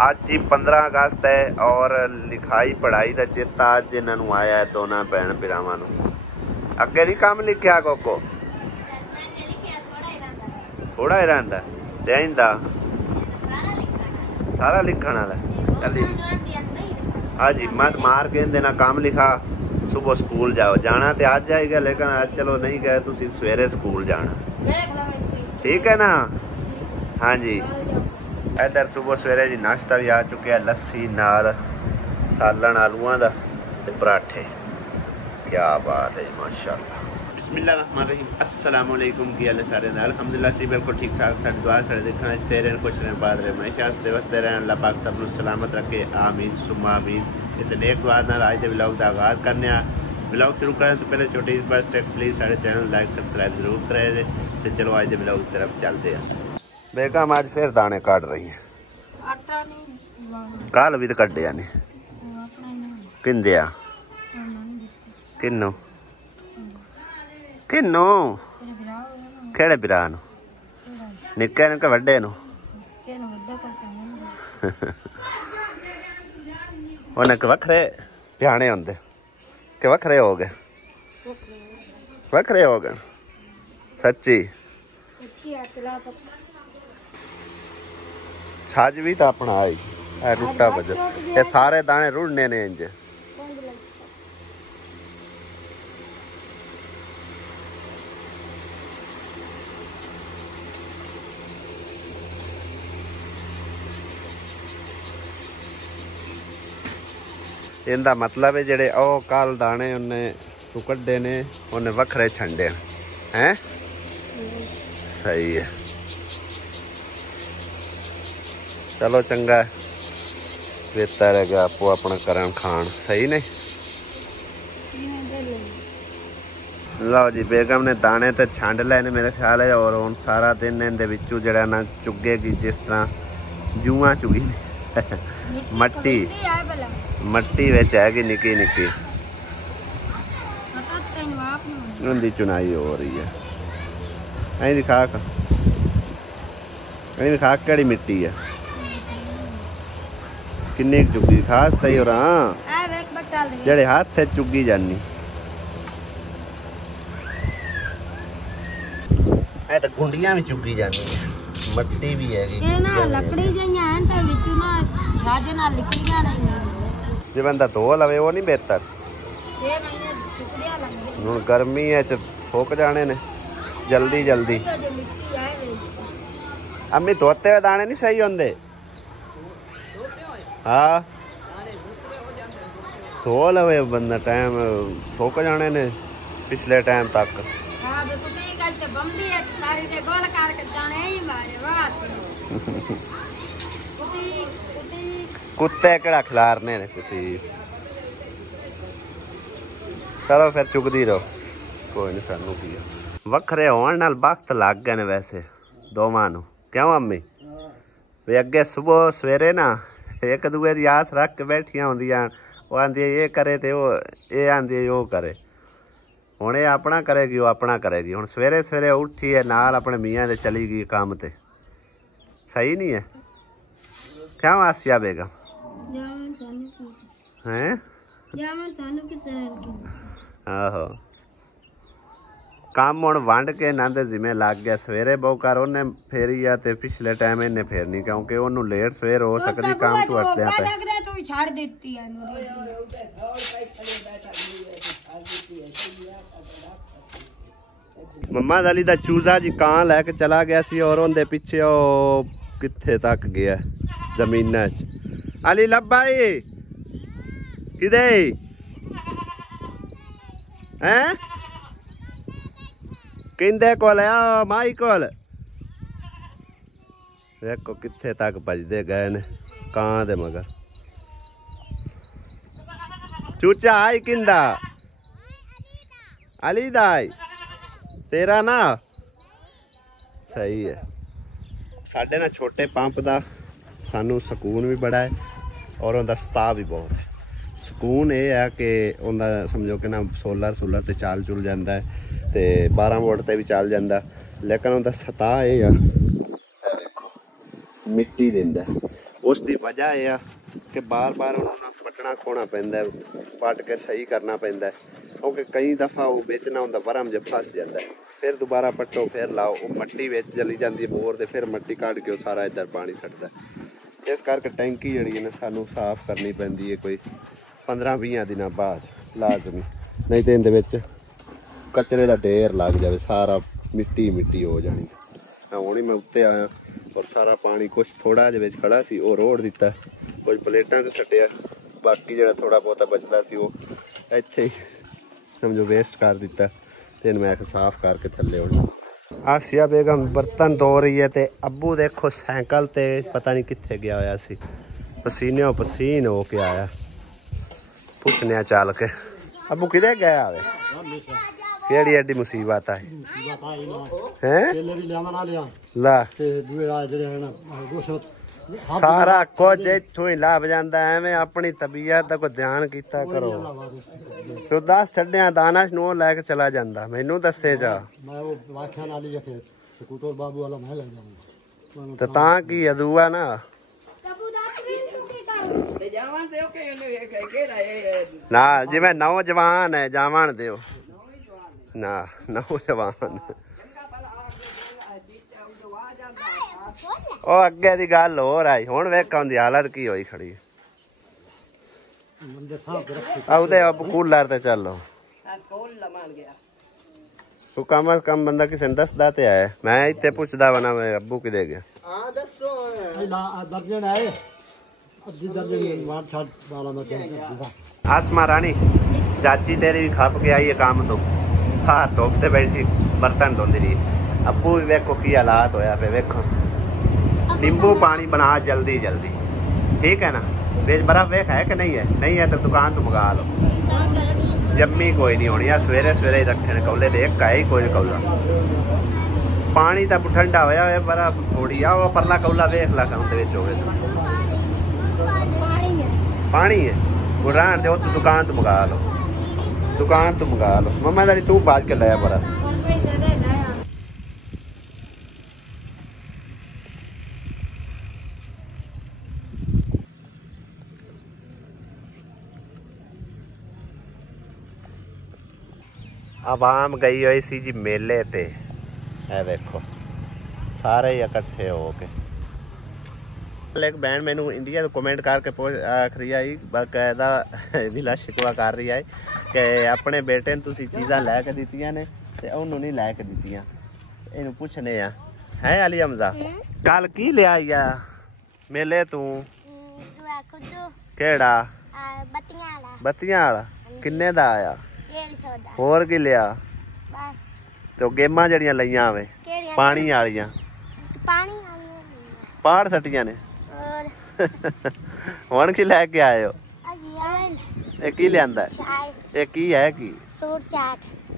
आज ही 15 अगस्त है और लिखाई पढ़ाई का चेता अज इन्हों आया है दोनों भैन भरावां नूं। अगे नहीं काम लिखिया कोको थोड़ा ही रहिंदा ते इंदा सारा लिखण वाला चली हाँ जी मत मार के देना काम लिखा सुबह स्कूल जाओ जाना तो आज जाएगा लेकिन आज चलो नहीं गए तुसी सवेरे स्कूल जाना ठीक है ना। हाँ जी इधर सुबह सवेरे जी नाश्ता भी आ चुके हैं लस्सी नाल सालन आलूआं दा ते पराठे क्या बात है माशाअल्लाह। बिस्मिल्लाहिर्रहमानिर्रहीम अस्सलाम वालेकुम की हाल है सारे दा अल्हम्दुलिल्लाह सी बिल्कुल ठीक ठाक साडी दुआ साडे देखना तेरे खुश रहने बाद रहे हमेशा हंसते वसते रहने अल्लाह पाक सब नूं सलामत रखे आमीन सुम्मा आमीन। इस नेक दुआ नाल आज दे व्लॉग दा आगाज़ करने आ। व्लॉग शुरू करने तो पहले छोटी रिक्वेस्ट है प्लीज़ साडे चैनल लाइक सब्सक्राइब जरूर करे जे ते चलो आज दे व्लॉग की तरफ चलते हैं। बेगम आज फिर दाने काट रही हैं कल भी तो कड्डिया ने किंदिया किन्नू किन्नू केड़े बिरा नू निक्के नू के वड्डे नू उन्हें वखरे प्याने होंदे के वखरे हो गए वखरे हो गए सच्ची छज भी तो अपना आई है रुटा बजो ये सारे दाने रुड़ने ने इंज इनका मतलब है जेडे ओ कल दाने उन्हें तू कड्डे ने उन्हें वखरे छंडे हैं सही है चलो चंगा बेहतर है आपो अपना करन खान सही नहीं। लो जी बेगम ने दाने तो छंड लेने मेरे ख्याल है और हुण सारा दिन इहदे विचों जिहड़ा ना चुगेगी जिस तरह जूआं चुगी मट्टी मट्टी विच हैगी निक्की निक्की उनकी चुनाई हो रही है। ऐ दिखा केड़ी मिट्टी है किन्नी चुगी खास सही हो रहा जेड़े हाथ से चुगी जानी ऐ तो गुंडियां भी चुगी जानी मट्टी भी है लकड़ी जो बंदा धो लवे वो नहीं बेहतर हुण गर्मी है सोक जाने ने जल्दी जल्दी अम्मी धोते हुए दाने नहीं सही होंदे हाँ धो लवे बंदा टाइम सोक जाने ने पिछले टाइम तक कुत्ते केड़ा खिलारने ने कुत्ती चलो फिर चुगदी रहो कोई नहीं सानू की वखरे होने नाल वक्त लग गए ने वैसे दोवां नूं क्यों अम्मी वे अगे सुबह सवेरे ना एक दूए की आस रख के बैठिया होंदियां वो आंदी ये करे तो ये आंदी वो करे हुण ये अपना करेगी वो अपना करेगी हुण सवेरे सवेरे उठी है नाल अपने मियाँ दे चली गई काम ते सही नहीं है क्यों आसिया बेगम हैं आहो काम हुण वंड के नांदे जिमें लग गया सवेरे बहु कर उन्हें फेरी आ ते पिछले टाइम इन्हें फेरनी क्योंकि उन्होंने लेट सवेर हो सकती काम तो हटते हैं मम्मा दली दा चूजा जी कां लैके चला गया सी और उनके पीछे ओ कित्थे तक गया जमीना च अली लब्बा किदे हैं किंदे कोल आ माई कोल देखो कित्थे तक भजदे गए ने कां दे मगर चूचा आई किंदा अली दा आई तेरा ना सही है साडे ना छोटे पंप दा सानू सुकून भी बड़ा है और उनका सताव भी बहुत है। सुकून ये है कि उनका समझो कि ना सोलर सूलर ते चल चुल जाता है तो 12 वोल्ट ते भी चल जाता लेकिन उनका सताव ये है मिट्टी दिंदा ਉਸ ਦੀ ਵਜ੍ਹਾ ਇਹ ਆ ਕਿ ਬਾਰ-ਬਾਰ ਉਹਨਾਂ ਨੂੰ ਪੱਟਣਾ ਖੋਣਾ ਪੈਂਦਾ, ਪੱਟ ਕੇ ਸਹੀ ਕਰਨਾ ਪੈਂਦਾ, ਕਿਉਂਕਿ ਕਈ ਦਫਾ ਉਹ ਵਿੱਚ ਨਾ ਹੁੰਦਾ ਵਰਮ ਜਿਹਾ ਫਸ ਜਾਂਦਾ, ਫਿਰ ਦੁਬਾਰਾ ਪੱਟੋ, ਫਿਰ ਲਾਓ, ਉਹ ਮਿੱਟੀ ਵਿੱਚ ਚਲੀ ਜਾਂਦੀ ਹੈ ਬੋਰ ਤੇ ਫਿਰ ਮਿੱਟੀ ਕੱਢ ਕੇ ਉਹ ਸਾਰਾ ਇੱਧਰ ਪਾਣੀ ਛੱਡਦਾ। ਇਸ ਕਰਕੇ ਟੈਂਕੀ ਜਿਹੜੀ ਹੈ ਨਾ ਸਾਨੂੰ ਸਾਫ਼ ਕਰਨੀ ਪੈਂਦੀ ਹੈ ਕੋਈ 15-20 ਦਿਨਾਂ ਬਾਅਦ ਲਾਜ਼ਮੀ, ਨਹੀਂ ਤਾਂ ਇਹਦੇ ਵਿੱਚ ਕਚਰੇ ਦਾ ਢੇਰ ਲੱਗ ਜਾਵੇ, ਸਾਰਾ ਮਿੱਟੀ ਹੋ ਜਾਣੀ। ਹੁਣ ਹੀ ਮੈਂ ਉੱਤੇ ਆਇਆ ਔਰ ਸਾਰਾ ਪਾਣੀ ਕੁਛ ਥੋੜਾ ਜਿਹਾ ਵਿੱਚ ਖੜਾ ਸੀ ਉਹ ਰੋੜ ਦਿੱਤਾ, ਕੁਝ ਪਲੇਟਾਂ 'ਤੇ ਸੱਟਿਆ, ਬਾਕੀ ਜਿਹੜਾ ਥੋੜਾ ਬਹੁਤਾ ਬਚਦਾ ਸੀ ਉਹ ਇੱਥੇ ਹੀ ਸਮਝੋ ਵੇਸਟ ਕਰ ਦਿੱਤਾ। ਤੇ ਇਹਨੂੰ ਮੈਂ ਸਾਫ਼ ਕਰਕੇ ਥੱਲੇ ਹੁਣ ਆਸਿਆ ਬੇਗਮ ਬਰਤਨ ਧੋ ਰਹੀ ਹੈ ਤੇ ਅੱਬੂ ਦੇਖੋ ਸਾਈਕਲ ਤੇ ਪਤਾ ਨਹੀਂ ਕਿੱਥੇ ਗਿਆ ਹੋਇਆ ਸੀ, ਪਸੀਨਿਓ ਪਸੀਨ ਹੋ ਕੇ ਆਇਆ। ਪੁੱਛਨਿਆ ਚੱਲ ਕੇ ਅੱਬੂ ਕਿਧੇ ਗਿਆ ਹੋਵੇ, ਕਿਹੜੀ ਐਡੀ ਮੁਸੀਬਤ ਆਈ ਹੈ ਲਾ, ਸਾਰਾ ਕੁਝ ਇੱਥੋਂ ਹੀ ਲੱਭ ਜਾਂਦਾ। ਐਵੇਂ ਆਪਣੀ ਤਬੀਅਤ ਦਾ ਕੋਈ ਧਿਆਨ ਕੀਤਾ ਕਰੋ। ਤੂੰ 10 ਛੱਡਿਆ ਦਾਨਸ਼ ਨੂੰ ਲੈ ਕੇ ਚਲਾ ਜਾਂਦਾ, ਮੈਨੂੰ ਦੱਸੇ ਜਾ ਤੇ ਤਾਂ ਕੀ ਅਦੂਆ ਨਾ ਨਾ ਜਿਵੇਂ ਨੌਜਵਾਨ ਹੈ ਜਾਵਣ ਦਿਓ ਨਾ, ਨੌਜਵਾਨ ਉਹ ਅੱਗੇ ਦੀ ਗੱਲ ਹੋਰ ਆਈ। ਹੁਣ ਵੇਖ ਉਹਦੀ ਹਾਲਤ ਕੀ ਹੋਈ ਖੜੀ। ਉਹਦੇ ਕੂਲਰ ਤੇ ਚੱਲੋ, ਤੂੰ ਕਮ ਅਜ ਕਮ ਬੰਦਾ ਕਿਸੇ ਨੂੰ ਦੱਸਦਾ ਤੇ ਆਇਆ। ਮੈਂ ਇੱਥੇ ਪੁੱਛਦਾ ਵਾ ਨਾ ਮੈਂ ਅੱਬੂ ਕਿਦੇ ਗਿਆ। ਆਸਮਾ ਰਾਣੀ ਚਾਚੀ ਤੇਰੀ ਵੀ ਖੱਪ ਕੇ ਆਈ ਹੈ ਕੰਮ ਤੋਂ, ਹਾਂ ਧੁੱਪ ਤੇ ਬੈਠੀ ਬਰਤਨ ਧੋਂਦੀ ਰਹੀ। ਅੱਬੂ ਵੀ ਵੇਖੋ ਕੀ ਹਾਲਾਤ ਹੋਇਆ ਪਏ, ਵੇਖੋ नींबू पानी बना जल्दी जल्दी, ठीक है ना। बेच बर्फ वेख है कि नहीं है, नहीं है तो दुकान तो मंगा लो, जम्मी कोई नहीं होनी। यार सवेरे सवेरे ही रखे ने कौले दे, एक ही कोई कौला पानी तो ठंडा होया है, बर्फ थोड़ी आ वो परला कौला वेख ला उनके विच होवे पानी है गुरान दे, तो दुकान तो मंगा लो, दुकान तो मंगा लो। मम्मा दादी तू बाज के लाया बर्फ। आवाम गई हुई सी जी मेले ते, है वेखो सारे ही इकट्ठे हो के। एक बहन मैनू इंडिया तो कमेंट करके आख रही आई, बाकायदा विला शिकवा कर रही है कि अपने बेटे ने तुसी चीज़ां लैके दित्तियां ने ते उन्होंने नहीं लैके दित्तियां। इन्हू पुछने है अली हमजा कल की ले आई आ मेले तू? केड़ा? बत्तियां वाला। किन्ने दा आया? होर की लिया? तो गेमां जड़ियां लईयां वे पानी वालियां, पहाड़ सट्टियां ने हुण की लैके आए हो? ये की लियांदा है? ये की है की?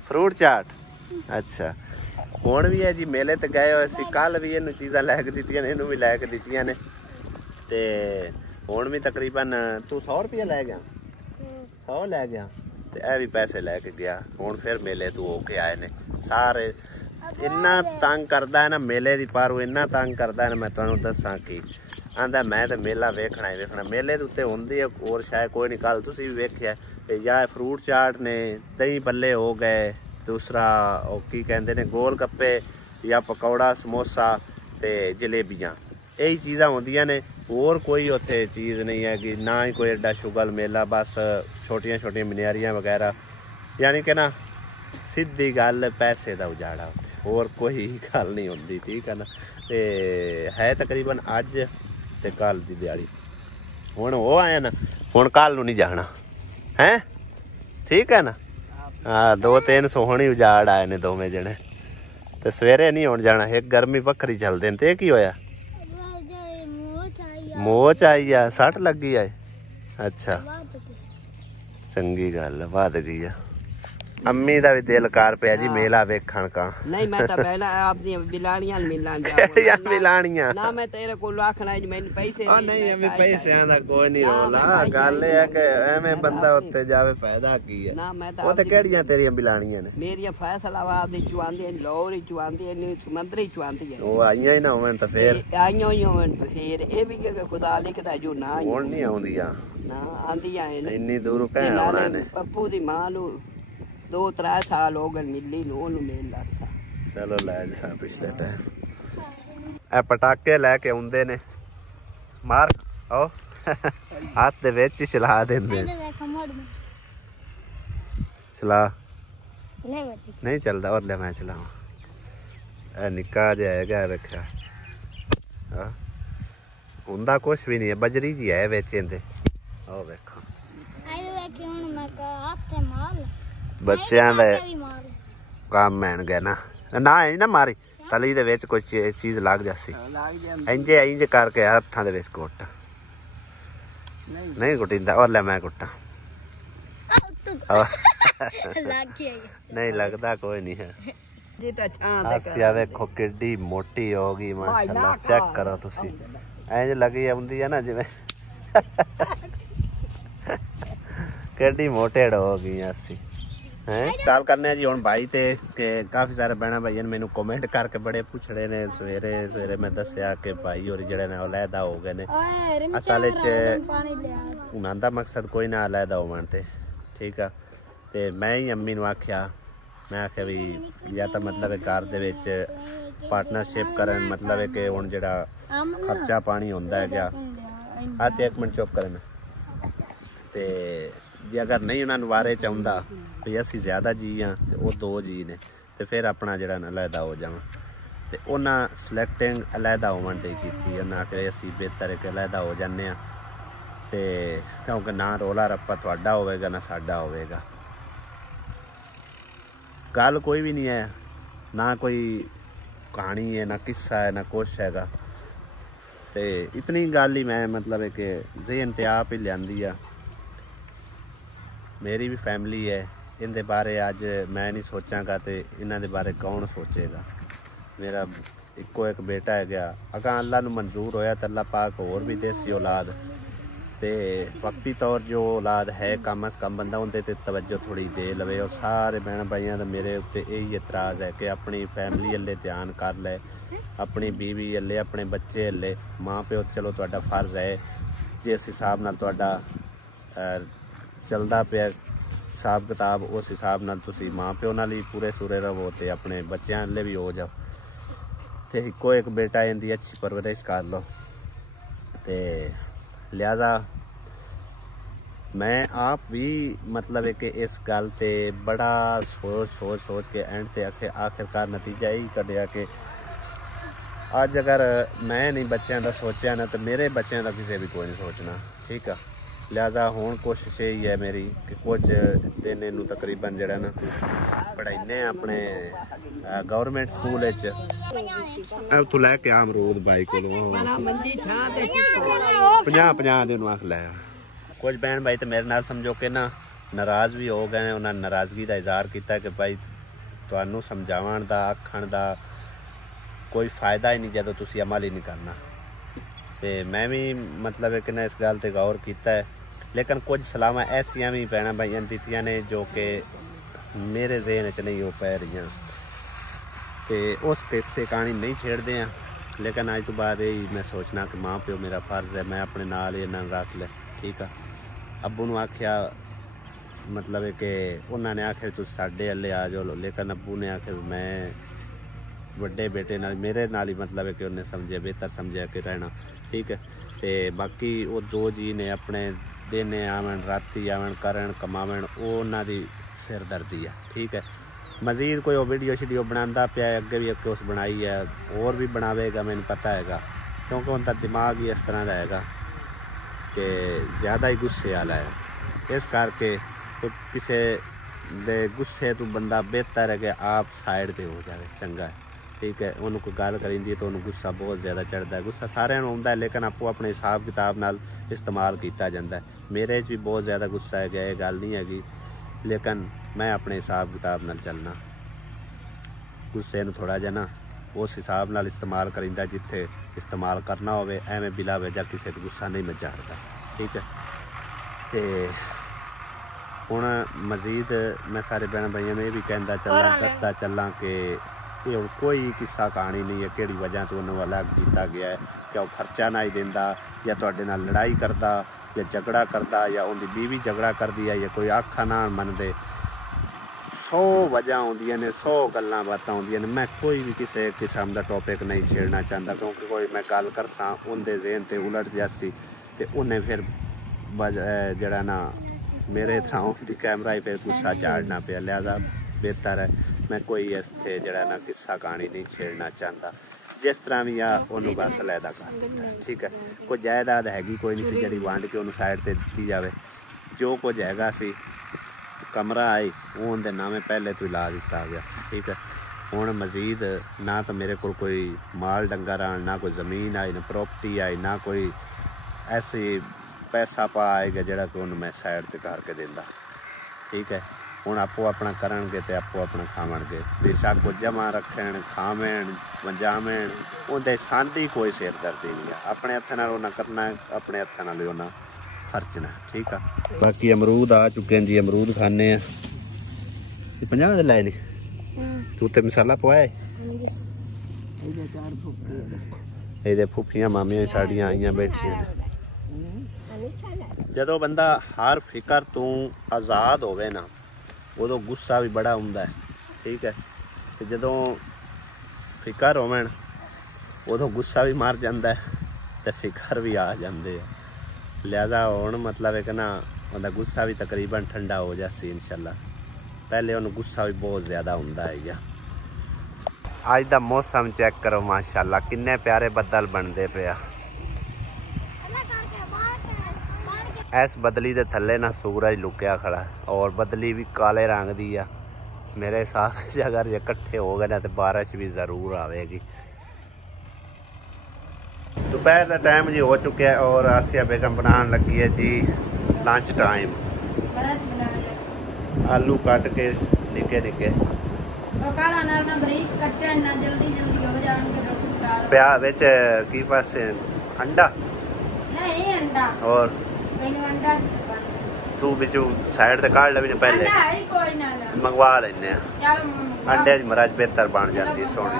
फ्रूट चाट। अच्छा हुण भी है जी मेले ते गए होए सी, कल भी इहनूं चीज़ां लैके दित्तियां ने, इहनूं भी लैके दित्तियां ने ते हुण भी तकरीबन तू 100 रुपया लै गया, 100 लै गया ਤੇ ਇਹ ਵੀ ਪੈਸੇ ਲੈ ਕੇ ਗਿਆ। ਹੁਣ ਫਿਰ ਮੇਲੇ ਤੋਂ ਹੋ ਕੇ ਆਏ ਨੇ ਸਾਰੇ। ਇੰਨਾ ਤੰਗ ਕਰਦਾ ਹੈ ਨਾ ਮੇਲੇ ਦੀ ਪਰ, ਉਹ ਇੰਨਾ ਤੰਗ ਕਰਦਾ ਹੈ ਨਾ ਮੈਂ ਤੁਹਾਨੂੰ ਦੱਸਾਂ ਕੀ। ਆਂਦਾ ਮੈਂ ਤਾਂ ਮੇਲਾ ਵੇਖਣਾ ਹੀ ਵੇਖਣਾ। ਮੇਲੇ ਦੇ ਉੱਤੇ ਹੁੰਦੀ ਹੈ ਹੋਰ ਸ਼ਾਇਦ ਕੋਈ ਨਹੀਂ, ਕੱਲ ਤੁਸੀਂ ਵੀ ਵੇਖਿਆ ਜਾਂ ਫਰੂਟ ਚਾਟ ਨੇ, ਦਹੀਂ ਬੱਲੇ ਹੋ ਗਏ, ਦੂਸਰਾ ਉਹ ਕੀ ਕਹਿੰਦੇ ਨੇ ਗੋਲ ਗੱਪੇ ਜਾਂ ਪਕੌੜਾ ਸਮੋਸਾ ਤੇ ਜਲੇਬੀਆਂ, ਇਹੀ ਚੀਜ਼ਾਂ ਹੁੰਦੀਆਂ ਨੇ। ਹੋਰ ਕੋਈ ਉੱਥੇ ਚੀਜ਼ नहीं है कि ना ही कोई एडा शुगल मेला, बस छोटिया छोटिया मनियारियां वगैरह, यानी कि ना सीधी गल पैसे का उजाड़ा, होर कोई गल नहीं होंदी, ठीक है ना। ते है तकरीबन अज ते कल दी दिहाड़ी। हुण वो आया ना, हुण कल नूं नहीं जाना है, ठीक है ना। हाँ 200-300 हुण ही उजाड़ आए ने दोवें जने, ते सवेरे नहीं हुण जाना। एक गर्मी वक्खरी चलदे ने। ते की होया? मोच आई है, सट लगी है। अच्छा चंगी गल, वध गई है। अम्मी दा भी दिल कर पिया जी मेला वेखण का। नहीं मैं तो पहला अपनी बिलाड़ियां मिलन या मिलानियां ना मैं तेरे को आखना जी मैंने पैसे ओ नहीं अभी पैसे दा कोई नहीं रोला गल है कि एवें बंदा उत्ते जावे फायदा की है ना मैं तो ओ ते केड़ियां तेरियां बिलानियां ने मेरियां फैसलाबाद दी चुआंदी लाहौर दी चुआंदी नी समंदरी चुआंदी है ओ आईयां ही ना होवन तो फिर आईयां ही होवन फिर ए भी के खुदा लिखदा जो ना हुण नहीं आउंदियां ना आंदियां है इन्नी दूर कह आना ने पप्पू दी मां नु 2-3 साल हो गए मिली नु ओनु मेल लासा चलो लै जा पिछले टाइम ए पटाके लेके आउंदे ने मार आओ हाथ दे विच चला देंदे चला नहीं चलदा और ले मैं चलावां ए निक्का जिहा हैगा रखा हुंदा कुछ भी नहीं है बजरी जी है विच इंदे ओ वेखो बच्चों का काम है ना ना ना मारी तली दे विच कोई चीज लग जासी इंजे इंज करके हत्थां दे विच कुट नहीं कुटिंदा और ले मैं कुटा नहीं लगता कोई नहीं है हासिया वेखो किड्डी मोटी होगी माशाल्लाह चेक करो तुसी इंज लगी आउंदी है ना जिवें किड्डी मोटेड़ हो गई हासी हैं गल करने जी हुण भाई ते के काफी सारे बहना भाई ने मैनू कमेंट करके बड़े पुछड़े ने सवेरे सवेरे मैं दस्या कि भाई होर जेड़े ने अलहदा हो गए ने असल च उन्हां दा मकसद कोई ना अलहदा होवन ते ठीक आ ते मैं ही अम्मी नू आख्या मैं आख्या भी या तो मतलब घर दे विच पार्टनरशिप करन मतलब है कि हुण जेड़ा खर्चा पानी हुंदा है क्या अस एक मिनट चुप करन ते जे अगर नहीं उन्होंने वारे चाहता भी असी ज्यादा जी हाँ तो वो 2 जी ने तो फिर अपना जरा अलहदा हो जावा तो उन्हें सिलेक्टिंग अलहदा होवन ते की उन्हें आखे असी बेहतर है कि अलहदा हो जाने तो क्योंकि ना रोला रप्पा तुहाडा होवेगा ना साडा होवेगा गल कोई भी नहीं है ना कोई कहानी है ना किस्सा है ना कुछ हैगा तो इतनी गल ही मैं मतलब है कि ज़हन ते आप ही लियांदी आ मेरी भी फैमिली है इनके बारे अज मैं नहीं सोचांगा तो इन्हां दे बारे कौन सोचेगा मेरा इको एक बेटा है गया अगर अल्लाह नूं मंजूर होया तो अल्लाह पाक होर भी देसी औलाद तो वक्ती तौर जो औलाद है कम अज कम बंदा उनते ते तवज्जो थोड़ी दे लवे और सारे भैन भाइयों का मेरे उत्ते यही एतराज़ है कि अपनी फैमिली अल्ले ध्यान कर ले अपनी बीवी अल्ले अपने बच्चे अल्ले माँ प्यो चलो तुहाडा फर्ज है जिस हिसाब नाल तुहाडा चलता पिया हिसाब किताब उस हिसाब नाल तुसी माँ प्यो नाल ही पूरे सूरे रवो तो अपने बच्चों अल्ले भी हो जाओ तो इको एक बेटा इनकी अच्छी परवरिश कर लो तो लिहाजा मैं आप भी मतलब है कि इस गल ते बड़ा सोच के एंड ते आखिरकार नतीजा यही कढ़िया कि अज अगर मैं नहीं बच्चों का सोचा ना तो मेरे बच्चों का किसी भी कोई नहीं सोचना ठीक है लिहाजा हुण कोशिश यही है मेरी कि कुछ दिन इनू तकरीबन जड़ा ना पढ़ाईने अपने गवर्नमेंट स्कूल उत्थों लैके अमरूद बाई को 50 दिन आख लै कुछ बहन भाई तो मेरे नाल समझो कि ना नाराज़ भी हो गए उन्होंने नाराज़गी का इजहार किया कि भाई तुहानू समझावन दा आखण दा कोई फायदा ही नहीं जदों तुसी अमल ही नहीं करना तो मैं भी मतलब कि ना इस गल ते गौर किया है लेकिन कुछ सलाहां ऐसिया भी भैन भाइयों ने दित्तियां ने जो कि मेरे ज़हन च नहीं हो पै रही तो उस किस्से कहानी नहीं छेड़ते हैं लेकिन अज तो बाद यही मैं सोचना कि माँ प्यो मेरा फर्ज है मैं अपने नाल ही इन्हां रख ले ठीक है अब्बू नूं आख्या मतलब है कि उन्होंने आख्या तुम साडे अल्ले आ जाओ लेकिन अब्बू ने आख्या मैं बड़े बेटे नाल मेरे नाल ही मतलब है कि उन्हें समझे बेहतर समझा कि रहना ठीक है तो बाकी वो 2 जी ने अपने दिन आवन राती आवन करन कमावन उन्हां दी सिरदर्दी है ठीक है मजीद कोई वीडियो शीडियो बनाता पिया अगे भी एक उस बनाई है और भी बनावेगा मैंने पता है क्योंकि उनका दिमाग ही इस तरह का है कि ज़्यादा ही गुस्से वाला है इस करके तो किसी दे गुस्से तो बंदा बेहतर है कि आप साइड पे हो जाए चंगा है ठीक है उन्होंने कोई गल करी तो उन्होंने गुस्सा बहुत ज़्यादा चढ़ता है गुस्सा सारे आता है लेकिन आपको अपने हिसाब किताब नाल इस्तेमाल किया जाता है मेरे भी बहुत ज़्यादा गुस्सा है ये गल नहीं हैगी लेकिन मैं अपने हिसाब किताब नाल चलना, गुस्से नूं थोड़ा जिहा ना उस हिसाब नाल इस्तेमाल करींदा जिथे इस्तेमाल करना होवे, एवें बिला वजह किसी ते गुस्सा नहीं मैं झाड़दा। ठीक है, ते हुण मजीद मैं सारे भैन भाइयों में ये भी कहता चलना, दसदा चलना कि ये हुण कोई किस्सा कहानी नहीं है किहड़ी वजह तो उन्होंने अलग किया गया है, क्या वो खर्चा ना ही दिंदा या तुहाडे नाल लड़ाई करदा या झगड़ा करदा या उनकी बीवी झगड़ा करदी है या कोई आखा ना मनदे। 100 वजह आउंदियां ने, 100 गल्लां बातां आउंदियां ने। मैं कोई भी किसी किस्म का टॉपिक नहीं छेड़ना चाहता, क्योंकि कोई मैं गल करसा उनके ज़हन ते उलट जासी ते उन्हें फिर जड़ा ना मेरे थ्रां दी कैमरा ही फिर गुस्सा झाड़ना पिया। लिहाजा बेहतर है मैं कोई इत्थे जड़ा ना किस्सा कहानी नहीं छेड़ना चाहता। जिस तरह भी आ उन्होंने बस लैदा कर दिता। ठीक है, कोई जायदाद हैगी कोई नहीं सी जी वंड के उन्होंने साइड से दी जाए। जो कुछ हैगा सी कमरा आई वो उनके नामे पहले तो ला दिता गया। ठीक है, हुण मजीद ना तो मेरे को कोई माल डंगर आन, ना कोई ज़मीन आई, ना प्रॉपर्टी आई, ना कोई ऐसी पैसा पा आएगा जड़ा कि उन्होंने मैं साइड से करके देंदा। ठीक है, हुण आपो अपना करनगे ते आपो अपना खावणगे, बेशक को जमा रखण खावेण वंजावेण उनदे सांडी कोई सिरदर्दी नहीं है। अपने हत्थां नाल उन्हां करना है, अपने हत्थां नाल उन्हां खर्चना। ठीक है, बाकी अमरूद आ चुके हैं जी, अमरूद खाने हैं। 50 दे लाए नहीं तू ते मसाला पवाया ਇਹਦੇ ਫੁੱਫੀਆਂ ਮਾਮੀਆਂ ਸਾਡੀਆਂ ਆਈਆਂ ਬੈਠੀਆਂ ਨੇ। ਜਦੋਂ ਬੰਦਾ ਹਰ ਫਿਕਰ ਤੋਂ ਆਜ਼ਾਦ ਹੋਵੇ ਨਾ ਉਦੋਂ ਗੁੱਸਾ ਵੀ ਬੜਾ ਹੁੰਦਾ ਹੈ। ਠੀਕ ਹੈ, ਤੇ ਜਦੋਂ ਫਿਕਰ ਹੋਵਣ ਉਦੋਂ ਗੁੱਸਾ ਵੀ ਮਰ ਜਾਂਦਾ ਤੇ ਫਿਕਰ ਵੀ ਆ ਜਾਂਦੇ ਆ। ਲਿਹਾਜ਼ਾ ਹੁਣ ਮਤਲਬ ਹੈ ਕਿ ਨਾ ਉਹਦਾ ਗੁੱਸਾ ਵੀ ਤਕਰੀਬਨ ਠੰਡਾ ਹੋ ਜਾਸੀ ਇਨਸ਼ਾਅੱਲਾ। ਪਹਿਲੇ ਉਹਨੂੰ ਗੁੱਸਾ ਵੀ ਬਹੁਤ ਜ਼ਿਆਦਾ ਹੁੰਦਾ ਹੈ ਯਾ। ਅੱਜ ਦਾ ਮੌਸਮ ਚੈੱਕ ਕਰੋ ਮਾਸ਼ਾਅੱਲਾ ਕਿੰਨੇ ਪਿਆਰੇ ਬੱਦਲ ਬਣਦੇ ਪਿਆ। इस बदली के थले ना सूरज लुकिया खड़ा और बदली भी काले रंग की आ। मेरे हिसाब से अगर ये इकट्ठे हो गए ना तो बारिश भी ज़रूर आएगी। दोपहर का टाइम जी हो चुका है और आसिया बेगम बनाने लगी है जी लंच टाइम। आलू कट के निके निके प्या विच की पासे अंडा और तू बिचू साइड से काट ले पहले मंगवा लेने अंडे की मरज बेहतर बन जाती है सोनी।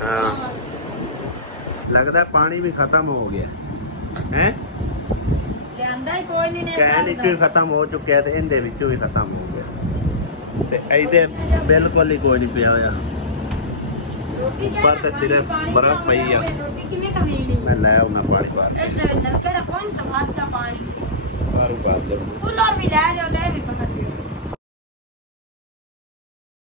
हाँ लगता है पानी भी खत्म हो गया है, कैन भी खत्म हो चुका है, इंदे भी खत्म हो गया, बिल्कुल ही कोई नहीं पिया होया। ऊपर तो सिर्फ बर्फ पई है। मैं ले आऊंगा पानी बाहर नलके दा कौन सा बात का पानी बाहर उतार दो कूलर भी ले जाओ, ले भी पकड़ लियो।